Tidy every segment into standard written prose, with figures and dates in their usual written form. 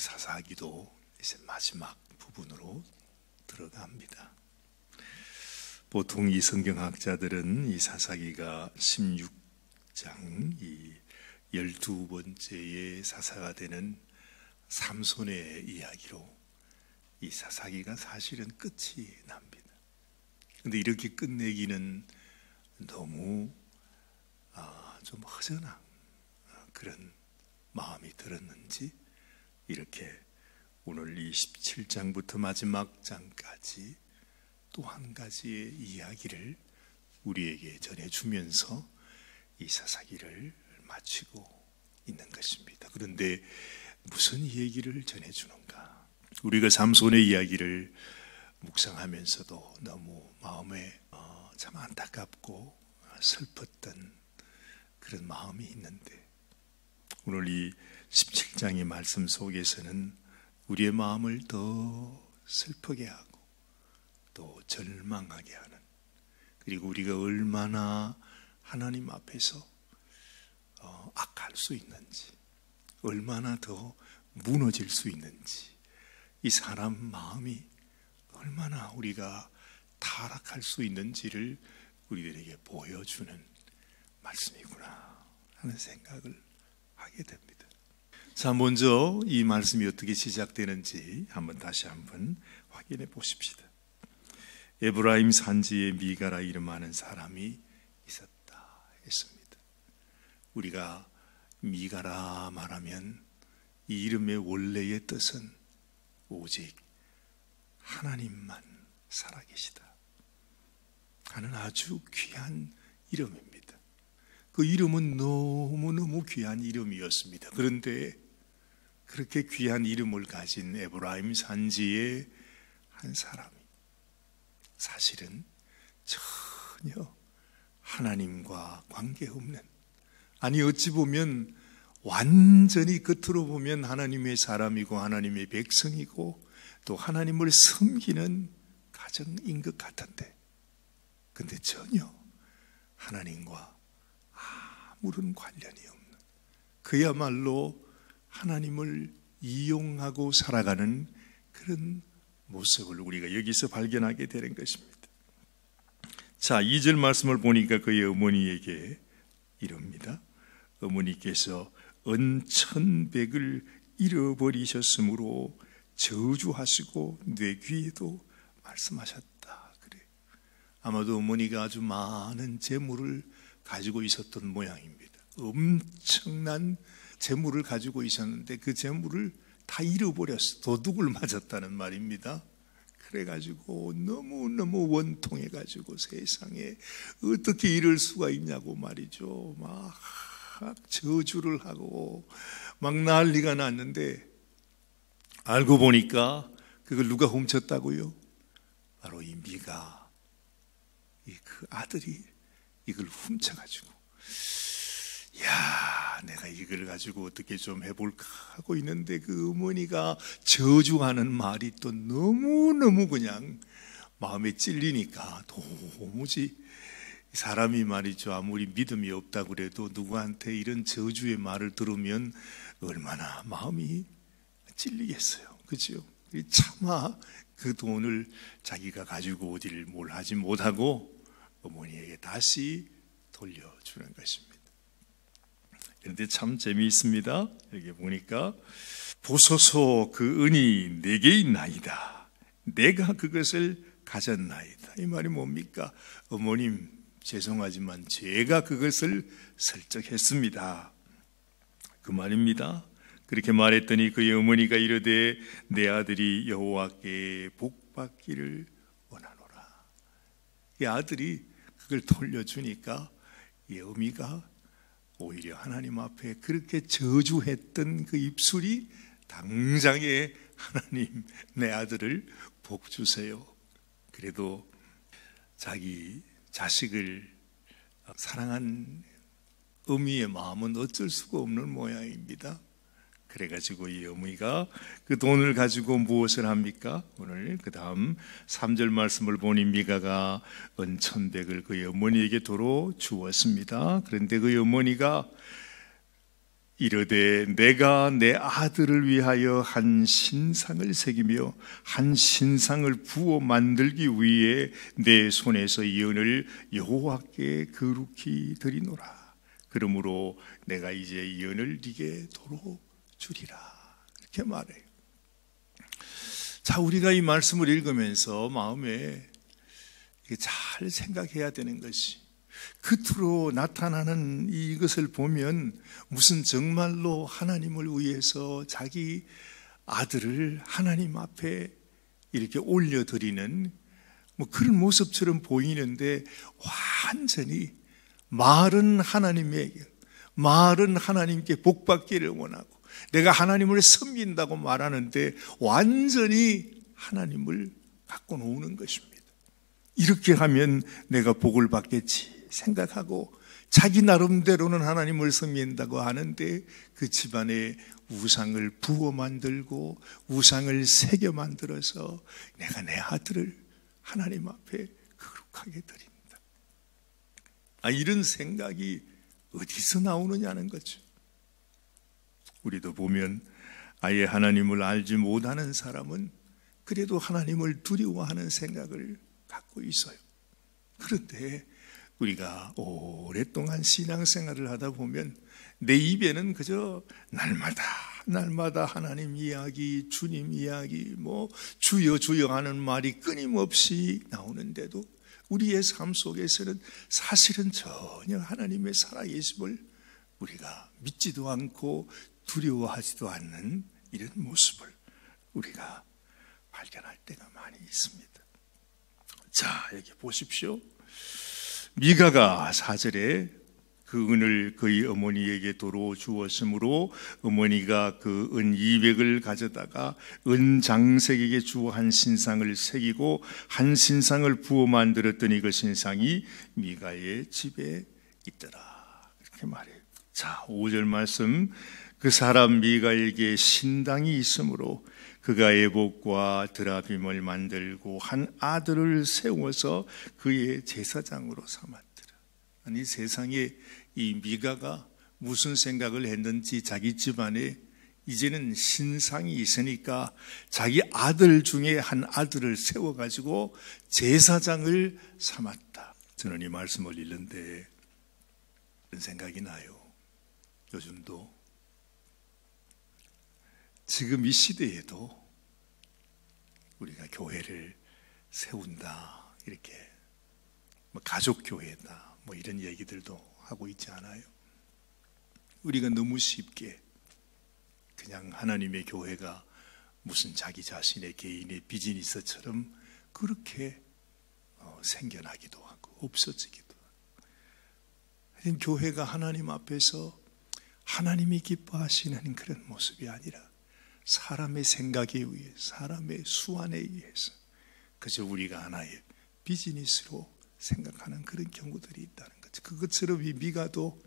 사사기도 이제 마지막 부분으로 들어갑니다. 보통 이 성경학자들은 이 사사기가 16장 이 12번째의 사사가 되는 삼손의 이야기로 이 사사기가 사실은 끝이 납니다. 그런데 이렇게 끝내기는 너무 좀 허전한 그런 마음이 들었는지 이렇게 오늘 27장부터 마지막 장까지 또 한 가지의 이야기를 우리에게 전해주면서 이 사사기를 마치고 있는 것입니다. 그런데 무슨 얘기를 전해주는가? 우리가 삼손의 이야기를 묵상하면서도 너무 마음에 참 안타깝고 슬펐던 그런 마음이 있는데 오늘 이 17장의 말씀 속에서는 우리의 마음을 더 슬프게 하고 또 절망하게 하는, 그리고 우리가 얼마나 하나님 앞에서 악할 수 있는지, 얼마나 더 무너질 수 있는지, 이 사람 마음이 얼마나 우리가 타락할 수 있는지를 우리들에게 보여주는 말씀이구나 하는 생각을 하게 됩니다. 자, 먼저 이 말씀이 어떻게 시작되는지 다시 한번 확인해 보십시다. 에브라임 산지에 미가라 이름하는 사람이 있었다 했습니다. 우리가 미가라 말하면 이 이름의 원래의 뜻은 오직 하나님만 살아계시다 하는 아주 귀한 이름입니다. 그 이름은 너무너무 귀한 이름이었습니다. 그런데 그렇게 귀한 이름을 가진 에브라임 산지의 한 사람이 사실은 전혀 하나님과 관계없는, 아니 어찌 보면 완전히 겉으로 보면 하나님의 사람이고 하나님의 백성이고 또 하나님을 섬기는 가정인 것 같은데, 근데 전혀 하나님과 아무런 관련이 없는, 그야말로 하나님을 이용하고 살아가는 그런 모습을 우리가 여기서 발견하게 되는 것입니다. 자, 2절 말씀을 보니까 그의 어머니에게 이럽니다. 어머니께서 은천백을 잃어버리셨으므로 저주하시고 내 귀에도 말씀하셨다 그래. 아마도 어머니가 아주 많은 재물을 가지고 있었던 모양입니다. 엄청난 재물을 가지고 있었는데 그 재물을 다 잃어버렸어. 도둑을 맞았다는 말입니다. 그래가지고 너무너무 원통해가지고 세상에 어떻게 이럴 수가 있냐고 말이죠. 막 저주를 하고 막 난리가 났는데 알고 보니까 그걸 누가 훔쳤다고요? 바로 이 미가, 그 아들이 이걸 훔쳐가지고, 야, 내가 이걸 가지고 어떻게 좀 해볼까 하고 있는데 그 어머니가 저주하는 말이 또 너무너무 그냥 마음에 찔리니까 도무지 사람이 말이죠, 아무리 믿음이 없다고 그래도 누구한테 이런 저주의 말을 들으면 얼마나 마음이 찔리겠어요. 그렇죠? 차마 그 돈을 자기가 가지고 어디를 뭘 하지 못하고 어머니에게 다시 돌려주는 것입니다. 그런데 참 재미있습니다. 여기 보니까 보소서 그 은이 내게 있나이다. 내가 그것을 가졌나이다. 이 말이 뭡니까? 어머님 죄송하지만 제가 그것을 설적했습니다. 그 말입니다. 그렇게 말했더니 그의 어머니가 이르되 내 아들이 여호와께 복받기를 원하노라. 이 아들이 그걸 돌려주니까 이 어미가 오히려 하나님 앞에 그렇게 저주했던 그 입술이 당장에 하나님 내 아들을 복 주세요. 그래도 자기 자식을 사랑한 어미의 마음은 어쩔 수가 없는 모양입니다. 그래가지고 이 어머니가 그 돈을 가지고 무엇을 합니까? 오늘 그 다음 3절 말씀을 보니 미가가 은천백을 그의 어머니에게 도로 주었습니다. 그런데 그의 어머니가 이르되 내가 내 아들을 위하여 한 신상을 새기며 한 신상을 부어 만들기 위해 내 손에서 이 은을 여호와께 거룩히 드리노라. 그러므로 내가 이제 이 은을 네게 도로 주리라. 이렇게 말해요. 자, 우리가 이 말씀을 읽으면서 마음에 잘 생각해야 되는 것이, 겉으로 나타나는 이것을 보면 무슨 정말로 하나님을 위해서 자기 아들을 하나님 앞에 이렇게 올려드리는 그런 모습처럼 보이는데, 완전히 말은 하나님께 복받기를 원하고 내가 하나님을 섬긴다고 말하는데 완전히 하나님을 갖고 노는 것입니다. 이렇게 하면 내가 복을 받겠지 생각하고 자기 나름대로는 하나님을 섬긴다고 하는데, 그 집안에 우상을 부어 만들고 우상을 새겨 만들어서 내가 내 아들을 하나님 앞에 거룩하게 드린다. 이런 생각이 어디서 나오느냐는 거죠. 우리도 보면 아예 하나님을 알지 못하는 사람은 그래도 하나님을 두려워하는 생각을 갖고 있어요. 그런데 우리가 오랫동안 신앙생활을 하다 보면 내 입에는 그저 날마다 하나님 이야기, 주님 이야기, 주여 주여 하는 말이 끊임없이 나오는데도 우리의 삶 속에서는 사실은 전혀 하나님의 살아계심을 우리가 믿지도 않고 두려워하지도 않는 이런 모습을 우리가 발견할 때가 많이 있습니다. 자, 여기 보십시오. 미가가 4절에 그 은을 그의 어머니에게 도로 주었으므로 어머니가 그 은 200을 가져다가 은장색에게 주어 한 신상을 새기고 한 신상을 부어 만들었더니 그 신상이 미가의 집에 있더라. 이렇게 말해요. 자, 5절 말씀. 그 사람 미가에게 신당이 있으므로 그가 에봇과 드라빔을 만들고 한 아들을 세워서 그의 제사장으로 삼았더라. 아니, 세상에 이 미가가 무슨 생각을 했는지, 자기 집안에 이제는 신상이 있으니까 자기 아들 중에 한 아들을 세워가지고 제사장을 삼았다. 저는 이 말씀을 읽는데 그런 생각이 나요. 요즘도 지금 이 시대에도 우리가 교회를 세운다, 이렇게 가족교회다 이런 얘기들도 하고 있지 않아요? 우리가 너무 쉽게 그냥 하나님의 교회가 무슨 자기 자신의 개인의 비즈니스처럼 그렇게 생겨나기도 하고 없어지기도 하고, 교회가 하나님 앞에서 하나님이 기뻐하시는 그런 모습이 아니라 사람의 생각에 의해, 사람의 수완에 의해서 그저 우리가 하나의 비즈니스로 생각하는 그런 경우들이 있다는 거죠. 그것처럼 이 미가도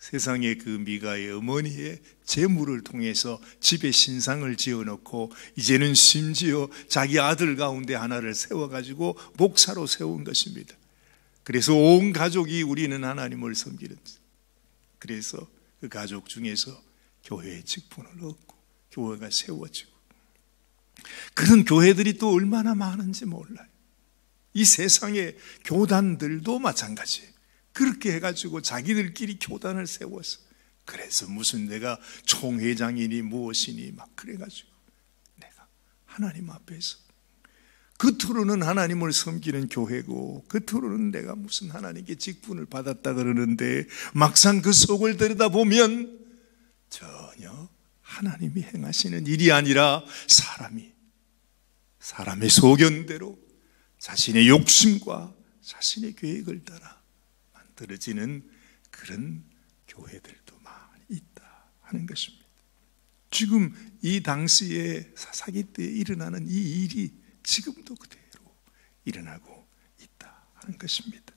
세상에 그 미가의 어머니의 재물을 통해서 집에 신상을 지어놓고 이제는 심지어 자기 아들 가운데 하나를 세워가지고 목사로 세운 것입니다. 그래서 온 가족이 우리는 하나님을 섬기는, 그래서 그 가족 중에서 교회의 직분을 얻고 교회가 세워지고, 그런 교회들이 또 얼마나 많은지 몰라요. 이 세상의 교단들도 마찬가지예요. 그렇게 해가지고 자기들끼리 교단을 세워서, 그래서 무슨 내가 총회장이니 무엇이니 그래가지고 내가 하나님 앞에서 겉으로는 하나님을 섬기는 교회고 겉으로는 내가 무슨 하나님께 직분을 받았다 그러는데 막상 그 속을 들여다보면 전혀 하나님이 행하시는 일이 아니라 사람의 소견대로 자신의 욕심과 자신의 계획을 따라 만들어지는 그런 교회들도 많이 있다 하는 것입니다. 지금 이 당시에 사사기 때 일어나는 이 일이 지금도 그대로 일어나고 있다 하는 것입니다.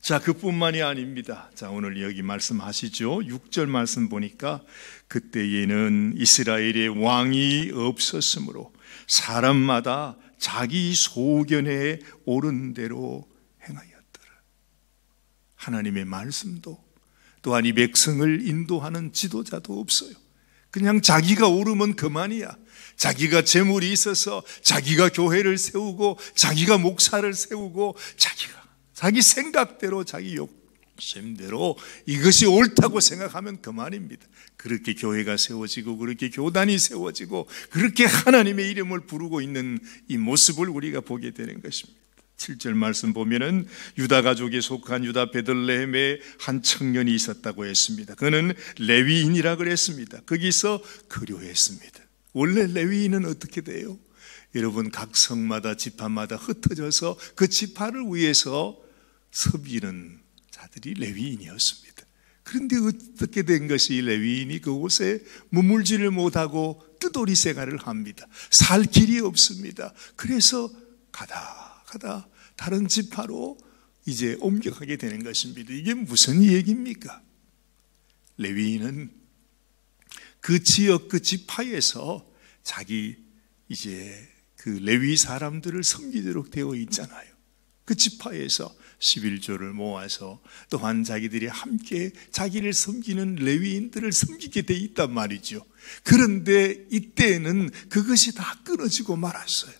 자, 그뿐만이 아닙니다. 자, 오늘 여기 말씀하시죠. 6절 말씀 보니까 그때에는 이스라엘에 왕이 없었으므로 사람마다 자기 소견에 옳은 대로 행하였더라. 하나님의 말씀도 또한 이 백성을 인도하는 지도자도 없어요. 그냥 자기가 오르면 그만이야. 자기가 재물이 있어서 자기가 교회를 세우고 자기가 목사를 세우고 자기 생각대로 자기 욕심대로 이것이 옳다고 생각하면 그만입니다. 그렇게 교회가 세워지고 그렇게 교단이 세워지고 그렇게 하나님의 이름을 부르고 있는 이 모습을 우리가 보게 되는 것입니다. 7절 말씀 보면은 유다 가족에 속한 유다 베들레헴에 한 청년이 있었다고 했습니다. 그는 레위인이라 그랬습니다. 거기서 거류했습니다. 원래 레위인은 어떻게 돼요? 여러분, 각 성마다 지파마다 흩어져서 그 지파를 위해서 섬기는 자들이 레위인이었습니다. 그런데 어떻게 된 것이 레위인이 그곳에 머물지를 못하고 뜨돌이 생활을 합니다. 살 길이 없습니다. 그래서 가다 다른 지파로 이제 옮겨가게 되는 것입니다. 이게 무슨 얘기입니까? 레위인은 그 지역 그 지파에서 자기 이제 그 레위 사람들을 섬기도록 되어 있잖아요. 그 지파에서 11조를 모아서 또한 자기들이 함께 자기를 섬기는 레위인들을 섬기게 돼 있단 말이죠. 그런데 이때는 그것이 다 끊어지고 말았어요.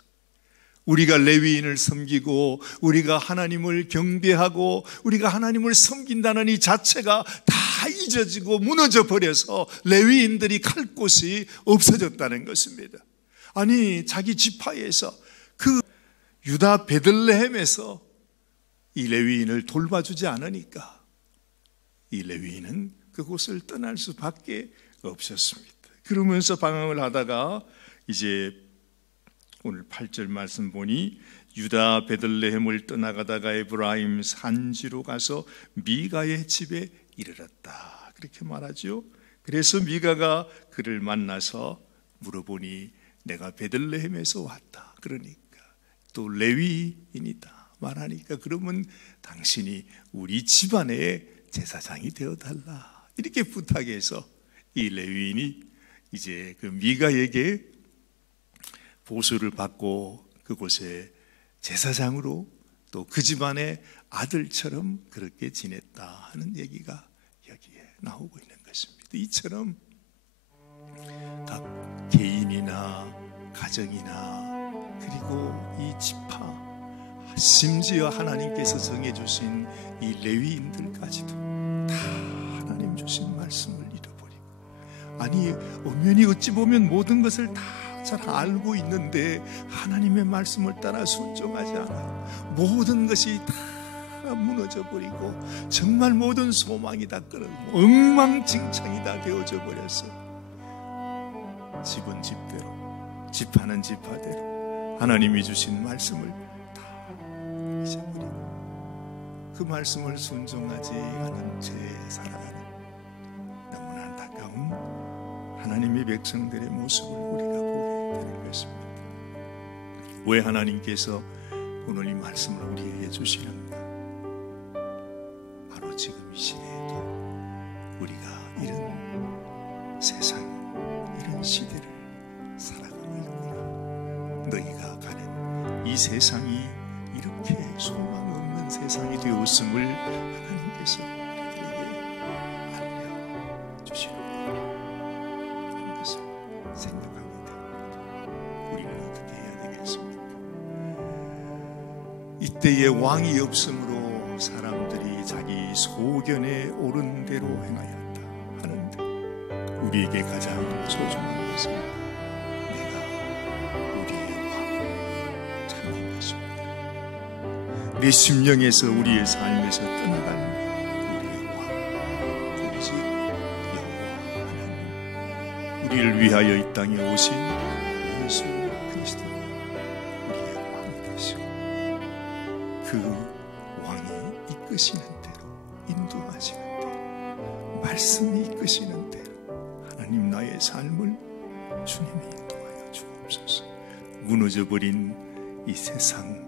우리가 레위인을 섬기고 우리가 하나님을 경배하고 우리가 하나님을 섬긴다는 이 자체가 다 잊어지고 무너져 버려서 레위인들이 갈 곳이 없어졌다는 것입니다. 아니, 자기 지파에서 그 유다 베들레헴에서 이 레위인을 돌봐주지 않으니까 이 레위인은 그곳을 떠날 수밖에 없었습니다. 그러면서 방황을 하다가 이제 오늘 8절 말씀 보니 유다 베들레헴을 떠나가다가 에브라임 산지로 가서 미가의 집에 이르렀다, 그렇게 말하죠. 그래서 미가가 그를 만나서 물어보니 내가 베들레헴에서 왔다, 그러니까 또 레위인이다 말하니까 그러면 당신이 우리 집안의 제사장이 되어달라, 이렇게 부탁해서 이 레위인이 이제 그 미가에게 보수를 받고 그곳에 제사장으로 또 그 집안의 아들처럼 그렇게 지냈다 하는 얘기가 여기에 나오고 있는 것입니다. 이처럼 각 개인이나 가정이나 그리고 이 지파, 심지어 하나님께서 정해주신 이 레위인들까지도 다 하나님 주신 말씀을 잃어버리고, 아니 엄연히 어찌 보면 모든 것을 다 잘 알고 있는데 하나님의 말씀을 따라 순종하지 않아요. 모든 것이 다 무너져 버리고 정말 모든 소망이 다 끊어지고 엉망진창이 다 되어져 버렸어. 집은 집대로, 지파는 지파대로 하나님이 주신 말씀을 다 잊어버리고 그 말씀을 순종하지 않은 채 살아가는 너무나 안타까운 하나님의 백성들의 모습을 우리가 보게 되는 것입니다. 왜 하나님께서 오늘 이 말씀을 우리에게 주시는가? 바로 지금 이 시대에도 우리가 이런 세상, 이런 시대를 살아가고 있구나. 너희가 가는 이 세상이 이렇게 소망 없는 세상이 되었음을 하나님께서 우리에게 알려주시는 것을 생각하게 됩니다. 우리는 어떻게 해야 되겠습니까? 이때에 왕이 없으므로 사람들이 자기 소견에 옳은 대로 행하였다 하는데, 우리에게 가장 소중한 것은 내가 우리의 왕을 찾는 것입니다. 내 심령에서 우리의 삶에서 떠나가는 우리의 왕, 오직 여호와 하나님, 우리를 위하여 이 땅에 오신 예수 그리스도 우리의 왕이 되시고 그 왕이 이끄시는 대로, 인도하시는 대로, 말씀이 이끄시는 대로 하나님 나의 삶을 주님이 인도하여 주옵소서. 무너져버린 이 세상,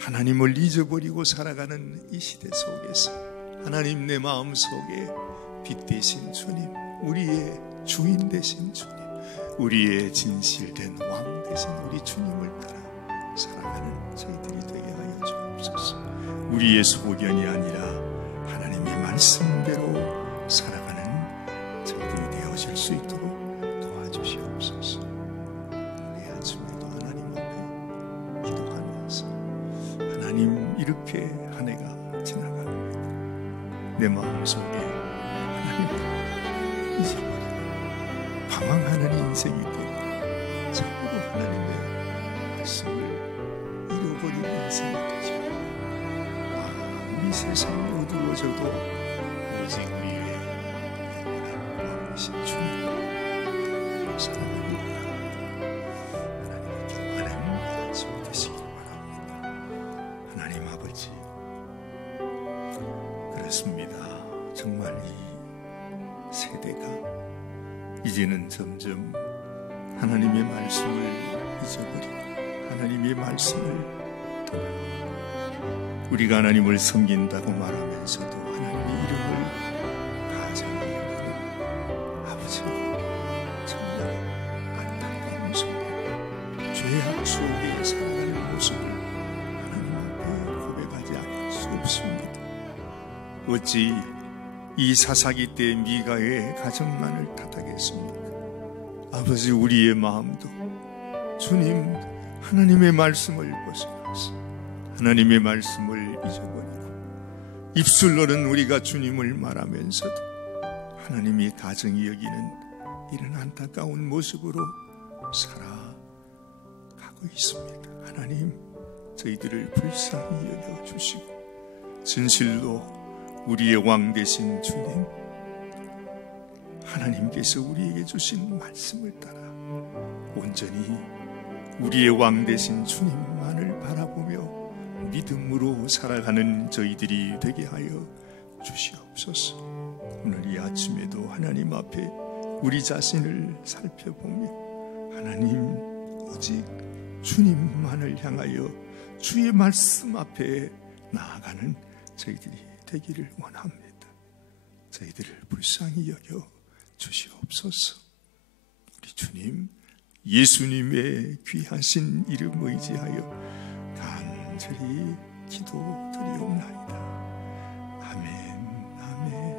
하나님을 잊어버리고 살아가는 이 시대 속에서 하나님 내 마음속에 빛 되신 주님, 우리의 주인 되신 주님, 우리의 진실된 왕 되신 우리 주님을 따라 살아가는 저희들이 되게 하여 주옵소서. 우리의 소견이 아니라 하나님의 말씀대로 수 있도록 도와주시옵소서. 우리 아침에도 하나님 앞에 기도하면서 하나님, 이렇게 한 해가 지나갑니다. 내 마음속에 하나님을 잊어버리고 방황하는 인생이 되고 자꾸 하나님의 말씀을 잃어버리는 인생이 되죠. 아무리 세상이 어두워져도 오직 우리의 영원한 왕이신 주님 사랑합니다. 하나님께 하나님 아침 되시길 바랍니다. 하나님 아버지, 그렇습니다. 정말 이 세대가 이제는 점점 하나님의 말씀을 잊어버리고 하나님의 말씀을 떠나고 우리가 하나님을 섬긴다고 말하면서도 하나님의 이름을 가장히 여기는 아버지가 정말 안타까운 소리, 죄악 속에 살아가는 모습을 하나님 앞에 고백하지 않을 수 없습니다. 어찌 이 사사기 때 미가의 가정만을 탓하겠습니까? 아버지, 우리의 마음도 주님 하나님의 말씀을 벗어나서 하나님의 말씀을 잊어버리고 입술로는 우리가 주님을 말하면서도 하나님이 가정이 여기는 이런 안타까운 모습으로 살아가고 있습니다. 하나님, 저희들을 불쌍히 여겨주시고 진실로 우리의 왕 되신 주님, 하나님께서 우리에게 주신 말씀을 따라 온전히 우리의 왕 되신 주님만을 바라보며 믿음으로 살아가는 저희들이 되게 하여 주시옵소서. 오늘 이 아침에도 하나님 앞에 우리 자신을 살펴보며 하나님, 오직 주님만을 향하여 주의 말씀 앞에 나아가는 저희들이 되기를 원합니다. 저희들을 불쌍히 여겨 주시옵소서. 우리 주님 예수님의 귀하신 이름 의지하여 간절히 기도드리옵나이다. 아멘, 아멘.